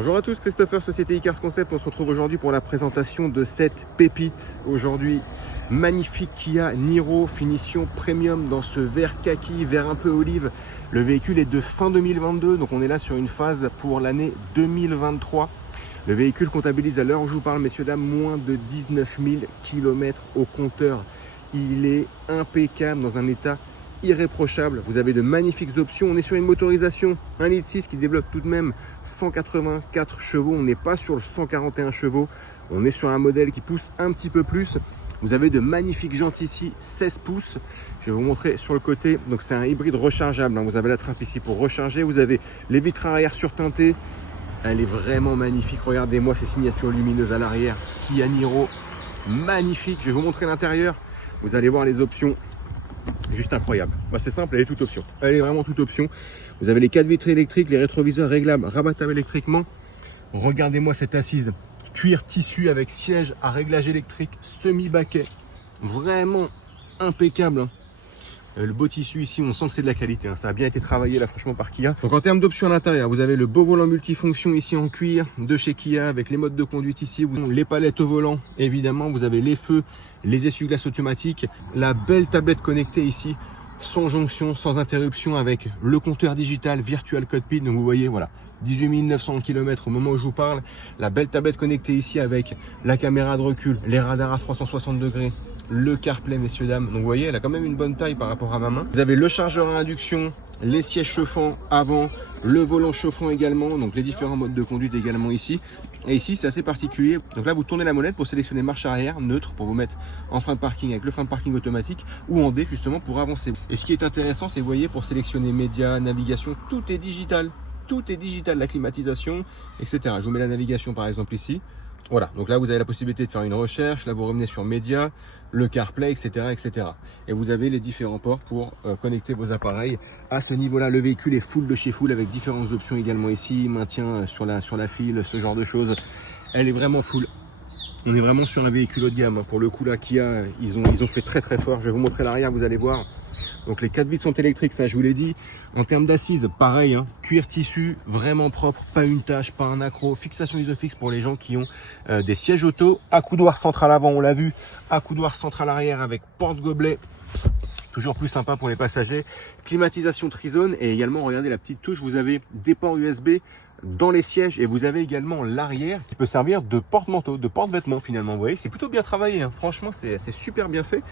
Bonjour à tous, Christopher, Société Icars Concept. On se retrouve aujourd'hui pour la présentation de cette pépite. Aujourd'hui, magnifique Kia Niro, finition premium dans ce vert kaki, vert un peu olive. Le véhicule est de fin 2022, donc on est là sur une phase pour l'année 2023. Le véhicule comptabilise à l'heure où je vous parle, messieurs, dames, moins de 19 000 km au compteur. Il est impeccable, dans un état irréprochable. Vous avez de magnifiques options. On est sur une motorisation 1,6 litre qui développe tout de même 184 chevaux. On n'est pas sur le 141 chevaux. On est sur un modèle qui pousse un petit peu plus. Vous avez de magnifiques jantes ici, 16 pouces. Je vais vous montrer sur le côté. Donc c'est un hybride rechargeable. Vous avez la trappe ici pour recharger. Vous avez les vitres arrière surteintées. Elle est vraiment magnifique. Regardez-moi ces signatures lumineuses à l'arrière. Kia Niro, magnifique. Je vais vous montrer l'intérieur. Vous allez voir les options. Juste incroyable. C'est simple, elle est toute option. Elle est vraiment toute option. Vous avez les 4 vitres électriques, les rétroviseurs réglables, rabattables électriquement. Regardez-moi cette assise. Cuir tissu avec siège à réglage électrique, semi-baquet. Vraiment impeccable. Le beau tissu ici, on sent que c'est de la qualité. Ça a bien été travaillé là, franchement, par Kia. Donc en termes d'options à l'intérieur, vous avez le beau volant multifonction ici en cuir de chez Kia avec les modes de conduite ici, les palettes au volant, évidemment. Vous avez les feux, les essuie-glaces automatiques, la belle tablette connectée ici, sans jonction, sans interruption, avec le compteur digital Virtual Cockpit. Donc vous voyez, voilà, 18 900 km au moment où je vous parle. La belle tablette connectée ici avec la caméra de recul, les radars à 360 degrés. Le CarPlay, messieurs, dames. Donc vous voyez, elle a quand même une bonne taille par rapport à ma main. Vous avez le chargeur à induction, les sièges chauffants avant, le volant chauffant également, donc les différents modes de conduite également ici. Et ici, c'est assez particulier. Donc là, vous tournez la molette pour sélectionner marche arrière, neutre, pour vous mettre en frein de parking avec le frein de parking automatique, ou en D, justement, pour avancer. Et ce qui est intéressant, c'est, vous voyez, pour sélectionner médias, navigation, tout est digital. Tout est digital, la climatisation, etc. Je vous mets la navigation, par exemple, ici. Voilà, donc là vous avez la possibilité de faire une recherche, là vous revenez sur médias, le CarPlay, etc., etc. Et vous avez les différents ports pour connecter vos appareils. À ce niveau-là, le véhicule est full de chez full avec différentes options également ici, maintien sur la file, ce genre de choses. Elle est vraiment full. On est vraiment sur un véhicule haut de gamme. Pour le coup là, Kia, ils ont fait très très fort. Je vais vous montrer l'arrière, vous allez voir. Donc les 4 vitres sont électriques, ça je vous l'ai dit. En termes d'assises, pareil, cuir tissu, vraiment propre, pas une tache, pas un accroc. Fixation isofix pour les gens qui ont des sièges auto. Accoudoir central avant, on l'a vu. Accoudoir central arrière avec porte-gobelet. Toujours plus sympa pour les passagers. Climatisation trizone et également, regardez la petite touche, vous avez des ports USB dans les sièges et vous avez également l'arrière qui peut servir de porte-manteau, de porte-vêtements finalement. Vous voyez, c'est plutôt bien travaillé, franchement, c'est super bien fait.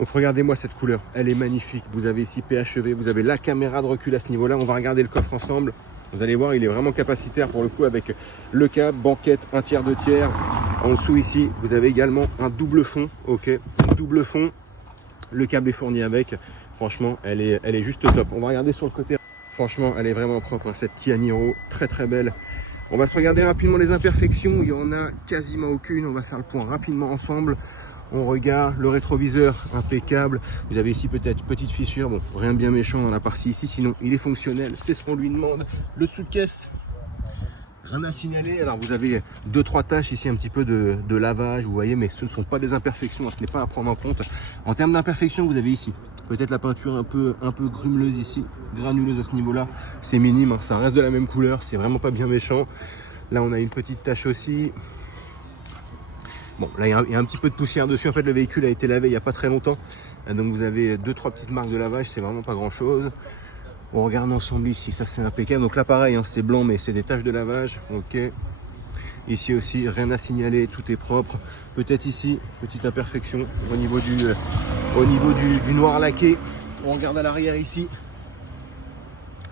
Donc regardez-moi cette couleur, elle est magnifique. Vous avez ici PHEV, vous avez la caméra de recul à ce niveau-là. On va regarder le coffre ensemble. Vous allez voir, il est vraiment capacitaire pour le coup avec le câble, banquette, 1/3, 2/3. En dessous ici, vous avez également un double fond. Ok, double fond. Le câble est fourni avec. Franchement, elle est juste top. On va regarder sur le côté. Franchement, elle est vraiment propre, cette Kia Niro, très très belle. On va se regarder rapidement les imperfections. Il y en a quasiment aucune. On va faire le point rapidement ensemble. On regarde le rétroviseur impeccable. Vous avez ici peut-être petite fissure, bon, rien de bien méchant dans la partie ici, sinon il est fonctionnel, c'est ce qu'on lui demande. Le dessous de caisse, rien à signaler. Alors vous avez 2-3 taches ici, un petit peu de lavage, vous voyez, mais ce ne sont pas des imperfections, ce n'est pas à prendre en compte. En termes d'imperfections, vous avez ici peut-être la peinture un peu grumeleuse ici, granuleuse à ce niveau-là. C'est minime, ça reste de la même couleur, c'est vraiment pas bien méchant. Là on a une petite tache aussi. Bon, là, il y a un petit peu de poussière dessus. En fait, le véhicule a été lavé il n'y a pas très longtemps. Donc, vous avez 2-3 petites marques de lavage. C'est vraiment pas grand-chose. On regarde ensemble ici. Ça, c'est impeccable. Donc là, pareil, c'est blanc, mais c'est des taches de lavage. Ok. Ici aussi, rien à signaler. Tout est propre. Peut-être ici, petite imperfection au niveau du noir laqué. On regarde à l'arrière ici.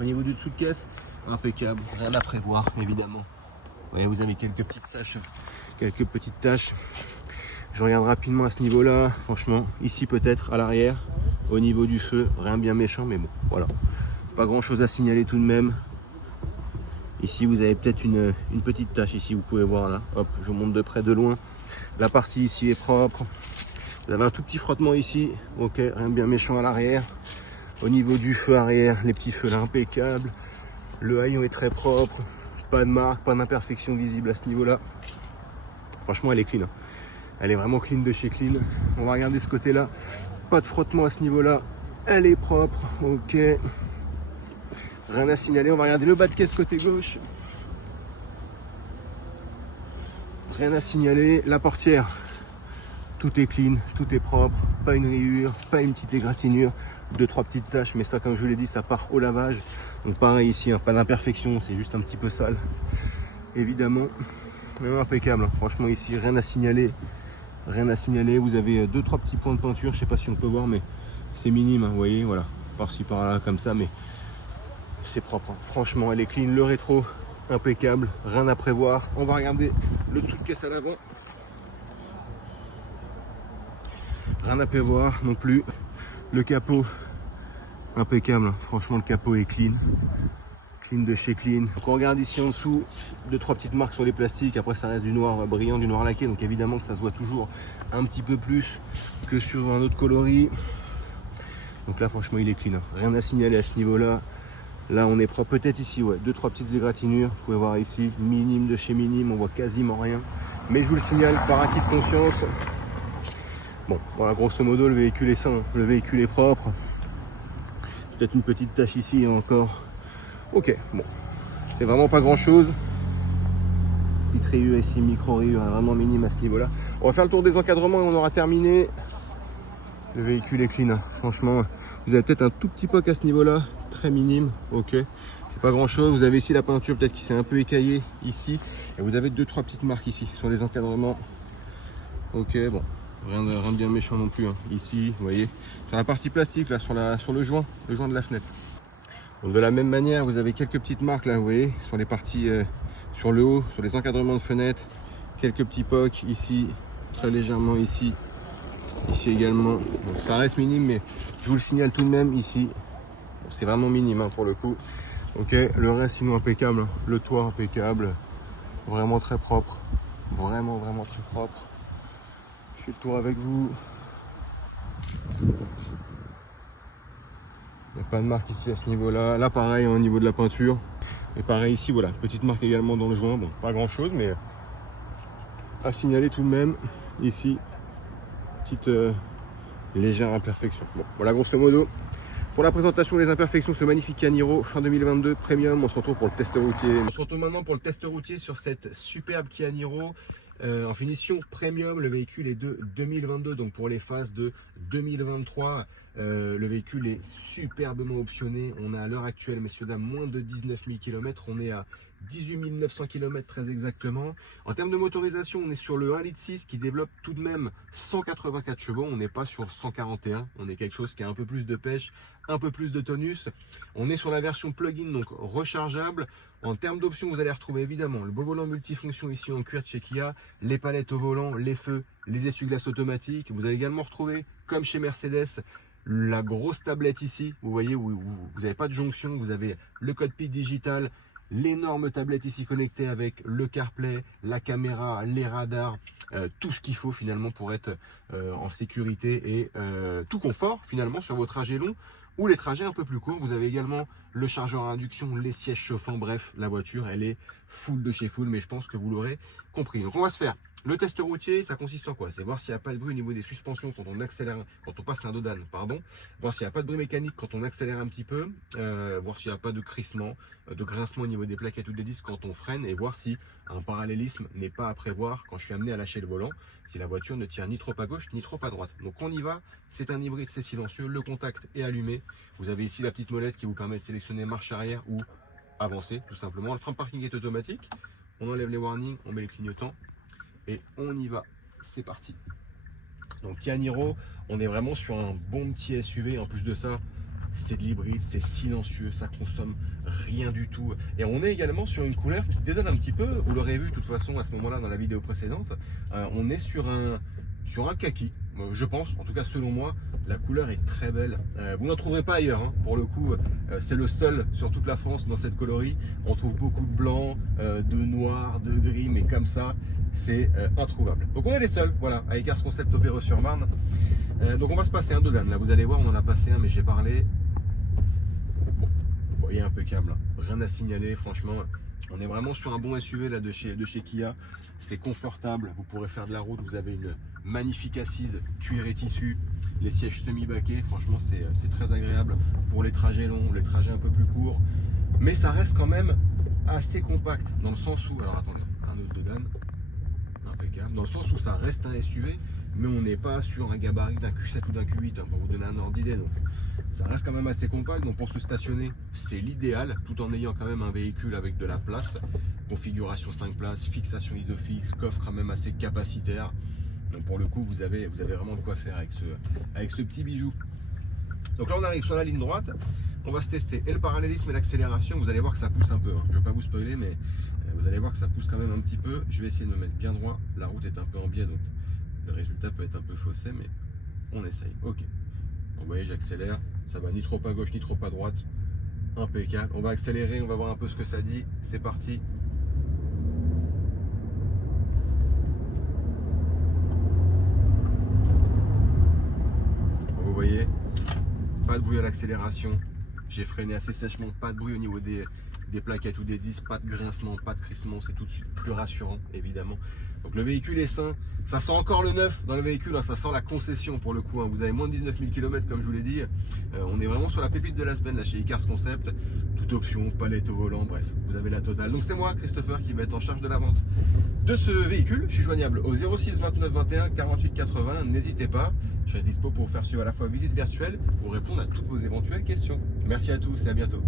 Au niveau du dessous de caisse, impeccable. Rien à prévoir, évidemment. Ouais, vous avez quelques petites taches. Je regarde rapidement à ce niveau-là. Franchement, ici peut-être à l'arrière, au niveau du feu, rien bien méchant, mais bon, voilà. Pas grand-chose à signaler tout de même. Ici, vous avez peut-être une petite tache. Ici, vous pouvez voir là. Hop, je vous montre de près, de loin. La partie ici est propre. Vous avez un tout petit frottement ici. Ok, rien de bien méchant à l'arrière. Au niveau du feu arrière, les petits feux là, impeccables. Le haillon est très propre. Pas de marque, pas d'imperfection visible à ce niveau-là. Franchement, elle est clean. Elle est vraiment clean de chez clean. On va regarder ce côté-là. Pas de frottement à ce niveau-là. Elle est propre. Ok. Rien à signaler. On va regarder le bas de caisse côté gauche. rien à signaler. La portière, tout est clean, tout est propre, pas une rayure, pas une petite égratignure, 2-3 petites taches, mais ça, comme je vous l'ai dit, ça part au lavage. Donc pareil ici, hein, pas d'imperfection, c'est juste un petit peu sale, évidemment. Mais impeccable, hein. Franchement ici, rien à signaler. Rien à signaler, vous avez 2-3 petits points de peinture, je sais pas si on peut voir, mais c'est minime, hein, vous voyez, voilà, par-ci par-là, comme ça, mais c'est propre, hein. Franchement, elle est clean, le rétro, impeccable, rien à prévoir. On va regarder le dessous de caisse à l'avant. Rien à prévoir non plus. Le capot, impeccable, hein. Franchement, le capot est clean. Clean de chez Clean. Donc on regarde ici en dessous, 2-3 petites marques sur les plastiques. Après, ça reste du noir brillant, du noir laqué. Donc évidemment que ça se voit toujours un petit peu plus que sur un autre coloris. Donc là, franchement, il est clean, hein. Rien à signaler à ce niveau-là. Là, on est propre. Peut-être ici, ouais, 2-3 petites égratignures. Vous pouvez voir ici, minime de chez minime. On voit quasiment rien. Mais je vous le signale par acquis de conscience. Bon, voilà, grosso modo, le véhicule est sain, le véhicule est propre. Peut-être une petite tache ici encore. Ok, bon, c'est vraiment pas grand chose. Petite rayure ici, micro rayure, vraiment minime à ce niveau là. On va faire le tour des encadrements et on aura terminé. Le véhicule est clean, hein. Franchement, vous avez peut-être un tout petit poc à ce niveau là, très minime, ok, c'est pas grand chose. Vous avez ici la peinture peut-être qui s'est un peu écaillée ici, et vous avez 2-3 petites marques ici sur les encadrements. Ok, bon, rien de bien méchant non plus, hein. Ici, vous voyez, sur la partie plastique là, sur le joint de la fenêtre. Donc de la même manière, vous avez quelques petites marques là, vous voyez, sur les parties, sur le haut, sur les encadrements de fenêtres, quelques petits pocs ici, très légèrement ici, ici également. Donc ça reste minime, mais je vous le signale tout de même ici, bon, c'est vraiment minime, hein, pour le coup. Ok, le reste sinon impeccable, hein. Le toit impeccable, vraiment très propre, vraiment très propre. Je fais le tour avec vous. Il n'y a pas de marque ici à ce niveau-là. Là, pareil, au niveau de la peinture. Et pareil ici, voilà, petite marque également dans le joint. Bon, pas grand-chose, mais à signaler tout de même. Ici, petite légère imperfection. Bon, voilà, grosso modo. Pour la présentation des imperfections, ce magnifique Kia Niro fin 2022 Premium. On se retrouve pour le test routier. On se retrouve maintenant pour le test routier sur cette superbe Kia Niro. En finition premium, le véhicule est de 2022, donc pour les phases de 2023, le véhicule est superbement optionné. On a à l'heure actuelle, messieurs dames, moins de 19 000 km, on est à 18 900 km très exactement. En termes de motorisation, on est sur le 1,6 litre qui développe tout de même 184 chevaux, on n'est pas sur 141, on est quelque chose qui a un peu plus de pêche, un peu plus de tonus. On est sur la version plug-in, donc rechargeable. En termes d'options, vous allez retrouver évidemment le beau volant multifonction ici en cuir de chez Kia, les palettes au volant, les feux, les essuie-glaces automatiques. Vous allez également retrouver, comme chez Mercedes, la grosse tablette ici. Vous voyez, où vous n'avez pas de jonction, vous avez le cockpit digital, l'énorme tablette ici connectée avec le CarPlay, la caméra, les radars, tout ce qu'il faut finalement pour être en sécurité et tout confort finalement sur vos trajets longs ou les trajets un peu plus courts. Vous avez également le chargeur à induction, les sièges chauffants, bref, la voiture, elle est full de chez full, mais je pense que vous l'aurez compris. Donc on va se faire le test routier, ça consiste en quoi? C'est voir s'il n'y a pas de bruit au niveau des suspensions quand on accélère, quand on passe un dos d'âne, pardon. Voir s'il n'y a pas de bruit mécanique quand on accélère un petit peu, voir s'il n'y a pas de crissement, de grincement au niveau des plaquettes ou des disques quand on freine, et voir si un parallélisme n'est pas à prévoir quand je suis amené à lâcher le volant, si la voiture ne tire ni trop à gauche ni trop à droite. Donc on y va, c'est un hybride, c'est silencieux, le contact est allumé. Vous avez ici la petite molette qui vous permet de sélectionner marche arrière ou avancer tout simplement. Le frein de parking est automatique, on enlève les warnings, on met les clignotants et on y va, c'est parti. Donc Kia Niro, on est vraiment sur un bon petit SUV. En plus de ça, c'est de l'hybride, c'est silencieux, ça consomme rien du tout. Et on est également sur une couleur qui dédonne un petit peu. Vous l'aurez vu de toute façon à ce moment-là dans la vidéo précédente. On est sur un kaki, je pense, en tout cas selon moi. La couleur est très belle. Vous n'en trouverez pas ailleurs, hein. Pour le coup, c'est le seul sur toute la France dans cette coloris. On trouve beaucoup de blanc, de noir, de gris, mais comme ça, c'est introuvable. Donc on est les seuls, voilà, avec Cars Concept Opéreux-sur-Marne. Donc on va se passer un dos d'âne. Là, vous allez voir, on en a passé un, mais j'ai parlé. Bon, vous voyez, impeccable, hein. Rien à signaler, franchement. On est vraiment sur un bon SUV là de chez Kia. C'est confortable, vous pourrez faire de la route. Vous avez une magnifique assise cuir et tissu, les sièges semi-baquets. Franchement, c'est très agréable pour les trajets longs, les trajets un peu plus courts. Mais ça reste quand même assez compact dans le sens où, alors attendez, un autre dos d'âne. impeccable. Dans le sens où ça reste un SUV, mais on n'est pas sur un gabarit d'un Q7 ou d'un Q8, hein, pour vous donner un ordre d'idée. Donc ça reste quand même assez compact. Donc pour se stationner, c'est l'idéal, tout en ayant quand même un véhicule avec de la place. Configuration 5 places, fixation ISOFIX, coffre quand même assez capacitaire. Donc pour le coup, vous avez vraiment de quoi faire avec ce petit bijou. Donc là, on arrive sur la ligne droite. On va se tester et le parallélisme et l'accélération. Vous allez voir que ça pousse un peu, hein. Je ne vais pas vous spoiler, mais vous allez voir que ça pousse quand même un petit peu. Je vais essayer de me mettre bien droit. La route est un peu en biais, donc le résultat peut être un peu faussé, mais on essaye. Ok. Donc, vous voyez, j'accélère. Ça va ni trop à gauche, ni trop à droite. Impeccable. On va accélérer, on va voir un peu ce que ça dit. C'est parti. Vous voyez, pas de bruit à l'accélération. J'ai freiné assez sèchement, pas de bruit au niveau des plaquettes ou des disques, pas de grincement, pas de crissement, c'est tout de suite plus rassurant évidemment. Donc le véhicule est sain, ça sent encore le neuf dans le véhicule, hein, ça sent la concession pour le coup, hein. Vous avez moins de 19 000 km comme je vous l'ai dit, on est vraiment sur la pépite de la semaine là chez Icars Concept, toute option, palette au volant, bref, vous avez la totale. Donc c'est moi Christopher qui va être en charge de la vente de ce véhicule. Je suis joignable au 06 29 21 48 80, n'hésitez pas, je reste dispo pour vous faire suivre à la fois visite virtuelle, pour répondre à toutes vos éventuelles questions. Merci à tous et à bientôt.